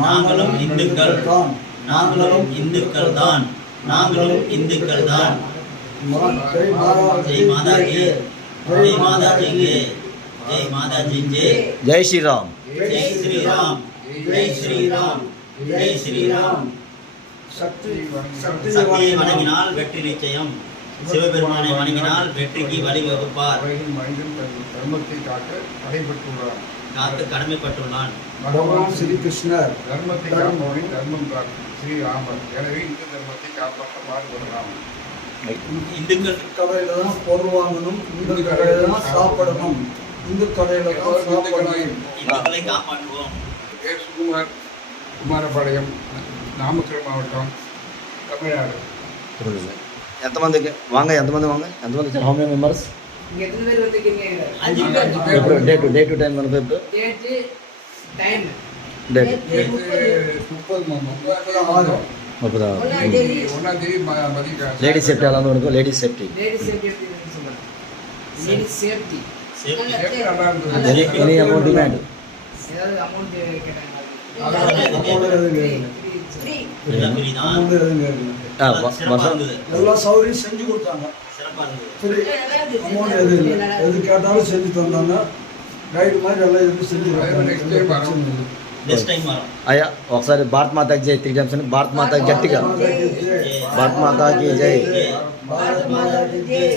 நாங்களும் இந்துக்கள் தான். நாங்களும் இந்துக்கள் தான். நாங்களும் இந்துக்கள் தான். ஜெய் மாதா கி. ஜெய் மாதா ஜி கே. ஜெய் மாதா ஜி ஜே. ஜெய் ஸ்ரீராம். ஜெய் ஸ்ரீராம். ஜெய் ஸ்ரீராம். ஜெய் ஸ்ரீராம். சக்தியை வணங்கினால் வெற்றி நிச்சயம். சிவபெருமானை வணங்கினால் வெற்றிக்கு வழிவகுப்பார். தர்மத்தை காக்க தடைப்பட்டுள்ளார். காக்க கடமைப்பட்டுள்ளான். பகவான் ஸ்ரீ கிருஷ்ணர் தர்மத்தை காப்பவரின் தர்மம் காக்கும் ஸ்ரீராமர். எனவே இந்து தர்மத்தை காப்பாற்ற பாடுபடலாம். இந்துக்கள் கடையில தான் பொருள் வாங்கணும், இந்து கடையில தான் சாப்பிடணும், இந்து கடையில தான் சாப்பிடணும். இந்துக்களை காப்பாற்றுவோம். பேர் சுகுமார், குமாரபாளையம், நாமக்கல் மாவட்டம், தமிழ்நாடு. ఎంతమందికి వాంగ ఎంతమంది వాంగ ఎంతమంది హౌ మెనీ మెంబర్స్ எத்தனை பேர் வந்திருக்கீங்க? 5 ఎప్పుడు డే టు టైం మనకు ఎప్పుడు டேட் டைம் డేట్ 30 ஒண்ணாம் தேதி లేడీస్ సేఫ్టీ అలా ఉంటుంది లేడీస్ సేఫ్టీ லேடி சேஃப்டி அப்படின்னு சொல்றாங்க. Lady safety safety. Any amount demand ஏதாவது அமௌண்ட் கேட்டாங்க. எல்லாம் ஃப்ரீதான். சிறப்பா இருந்தது. எல்லா சௌகரியம் செஞ்சு கொடுத்தாங்க. சிறப்பா இருந்தது. சரி, அமௌண்ட் எது இல்லை, எது கேட்டாலும் செஞ்சு தந்தாங்க. கைடு மாதிரி எல்லாம் எதுவும் செஞ்சு நெக்ஸ்ட் டைம் வரோம். అయ్యా ఒకసారి భారత్ మాతాకి జై 3 టైమ్స్ అని భారత్ మాతాకి గట్టిగా భారత్ మాతాకి జై భారత్ మాతా కీ జై.